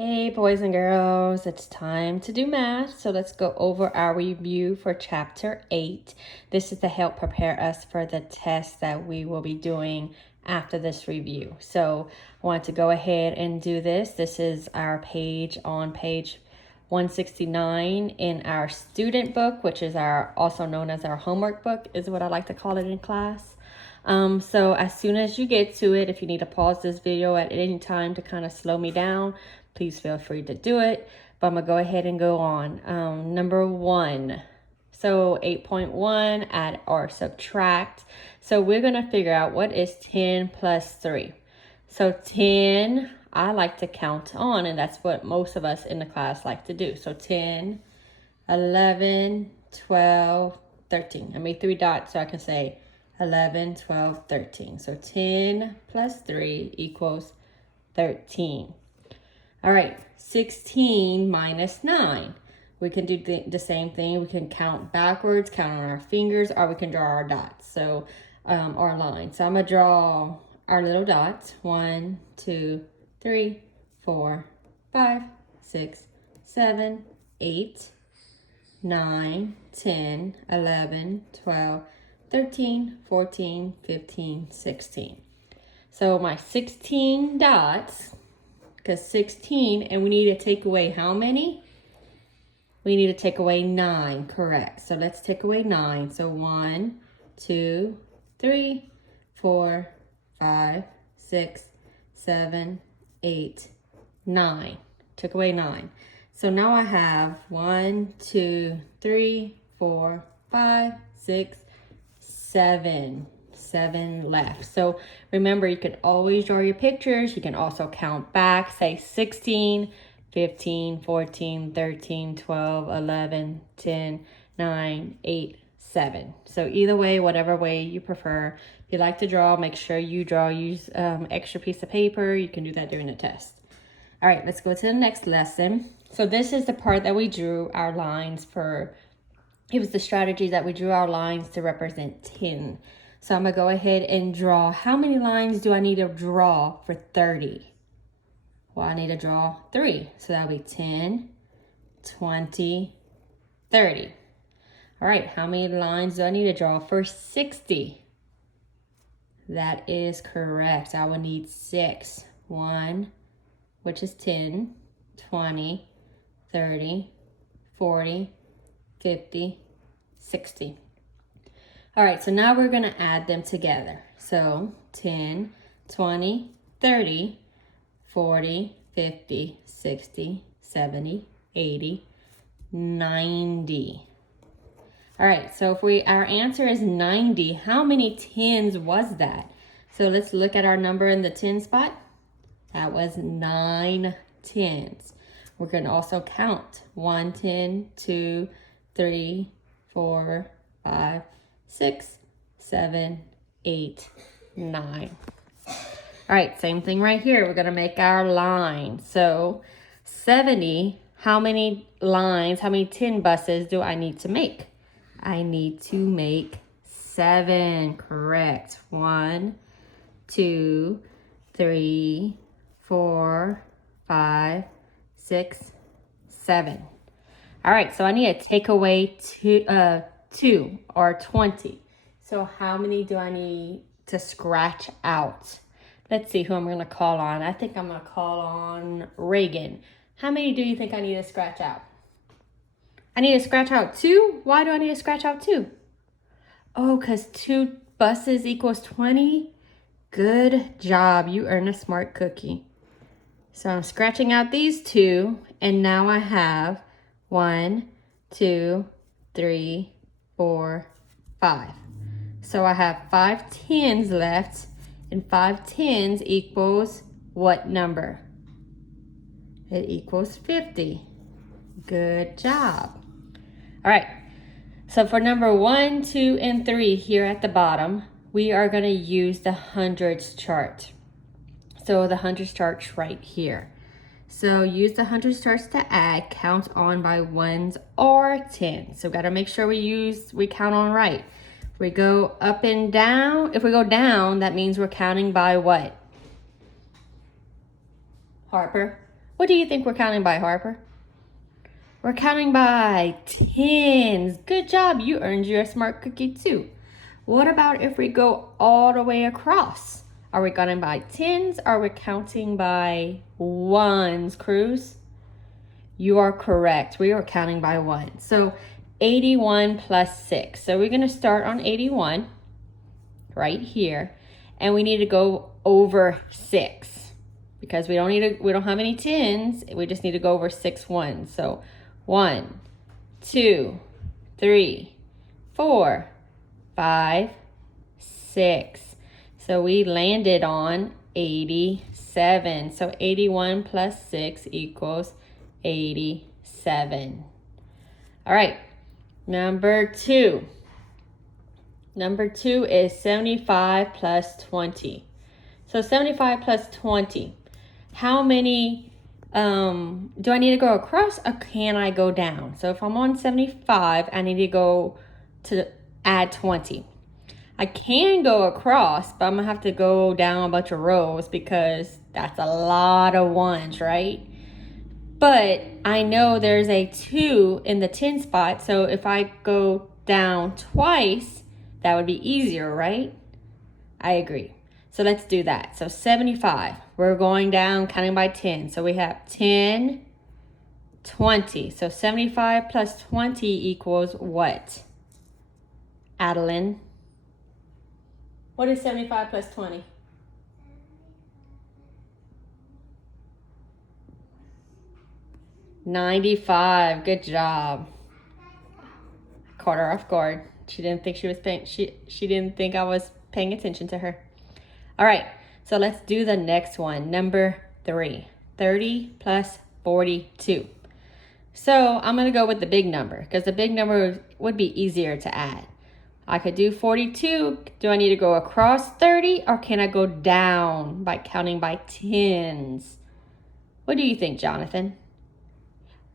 Hey boys and girls, it's time to do math. So let's go over our review for chapter 8. This is to help prepare us for the test that we will be doing after this review. So I want to go ahead and do this. This is our page on page 169 in our student book, which is our also known as our homework book, is what I like to call it in class. So as soon as you get to it, if you need to pause this video at any time to kind of slow me down, please feel free to do it. But I'm gonna go ahead and go on. Number 1. So 8.1, add or subtract. So we're gonna figure out what is 10 plus 3. So 10, I like to count on, and that's what most of us in the class like to do. So 10, 11, 12, 13. I made 3 dots so I can say 11, 12, 13. So 10 plus 3 equals 13. All right, 16 minus 9. We can do the same thing. We can count backwards, count on our fingers, or we can draw our dots, so our lines. So I'm going to draw our little dots. 1, 2, 3, 4, 5, 6, 7, 8, 9, 10, 11, 12, 13, 14, 15, 16. So my 16 dots, because 16, and we need to take away how many? We need to take away 9, correct. So let's take away 9. So 1, 2, 3, 4, 5, 6, 7, 8, 9. Took away 9. So now I have 1, 2, 3, 4, 5, 6, 7 left. So remember, you can always draw your pictures. You can also count back, say 16, 15, 14, 13, 12, 11, 10, 9, 8, 7. So either way, whatever way you prefer. If you like to draw, make sure you draw, use extra piece of paper. You can do that during the test. All right, let's go to the next lesson. So this is the part that we drew our lines for. It was the strategy that we drew our lines to represent 10. So I'm going to go ahead and draw. How many lines do I need to draw for 30? Well, I need to draw 3. So that'll be 10, 20, 30. All right, how many lines do I need to draw for 60? That is correct. I will need 6. 1, which is 10, 20, 30, 40, 50, 60. All right, so now we're gonna add them together. So 10, 20, 30, 40, 50, 60, 70, 80, 90. All right, so if our answer is 90, how many 10s was that? So let's look at our number in the 10 spot. That was 9 10s. We're gonna also count 1, 10, 2, 3, 4, 5, 6, 7, 8, 9. All right, same thing right here. We're gonna make our line. So 70, how many lines, how many 10 buses do I need to make? I need to make 7, correct. 1, 2, 3, 4, 5, 6, 7. All right, so I need to take away 2 or 20. So how many do I need to scratch out? Let's see who I'm going to call on. I think I'm going to call on Reagan. How many do you think I need to scratch out? I need to scratch out 2? Why do I need to scratch out 2? Oh, because 2 buses equals 20? Good job. You earned a smart cookie. So I'm scratching out these 2, and now I have 1, 2, 3, 4, 5. So I have 5 10s left, and 5 10s equals what number? It equals 50. Good job. All right, so for number 1, 2, and 3 here at the bottom, we are going to use the hundreds chart. So the hundreds chart's right here. So use the hundreds charts to add, count on by 1s or 10s. So gotta make sure we count on right. If we go up and down, if we go down, that means we're counting by what? Harper? What do you think we're counting by, Harper? We're counting by tens. Good job. You earned your smart cookie too. What about if we go all the way across? Are we counting by tens or are we counting by ones, Cruz? You are correct. We are counting by one. So 81 plus 6. So we're going to start on 81 right here. And we need to go over 6 because we don't have any tens. We just need to go over 6 ones. So 1, 2, 3, 4, 5, 6. So we landed on 87. So 81 plus 6 equals 87. All right, number 2. Number 2 is 75 plus 20. So 75 plus 20. How many do I need to go across or can I go down? So if I'm on 75, I need to go to add 20. I can go across, but I'm going to have to go down a bunch of rows because that's a lot of ones, right? But I know there's a 2 in the 10 spot, so if I go down twice, that would be easier, right? I agree. So let's do that. So 75, we're going down counting by 10. So we have 10, 20. So 75 plus 20 equals what? Adeline. What is 75 plus 20? $95. Good job. Caught her off guard. She didn't think she was paying. She didn't think I was paying attention to her. All right. So let's do the next one. Number 3. 30 plus 42. So I'm gonna go with the big number because the big number would be easier to add. I could do 42. Do I need to go across 30 or can I go down by counting by tens? What do you think, Jonathan?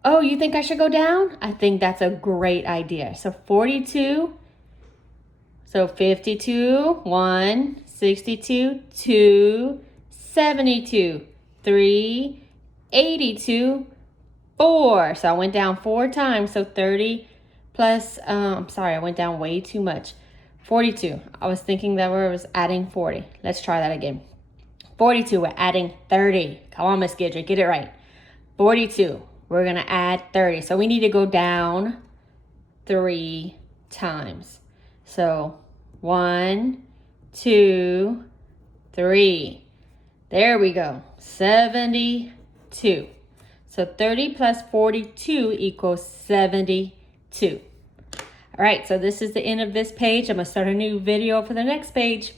Oh, you think I should go down? I think that's a great idea. So 42, so 52, 1, 62, 2, 72, 3, 82, 4. So I went down 4 times. So 30 plus, I'm sorry, I went down way too much. 42. I was thinking that I was adding 40. Let's try that again. 42, we're adding 30. Come on, Miss Gidry, get it right. 42, we're going to add 30. So we need to go down 3 times. So 1, 2, 3. There we go. 72. So 30 plus 42 equals 72. All right, so this is the end of this page. I'm going to start a new video for the next page.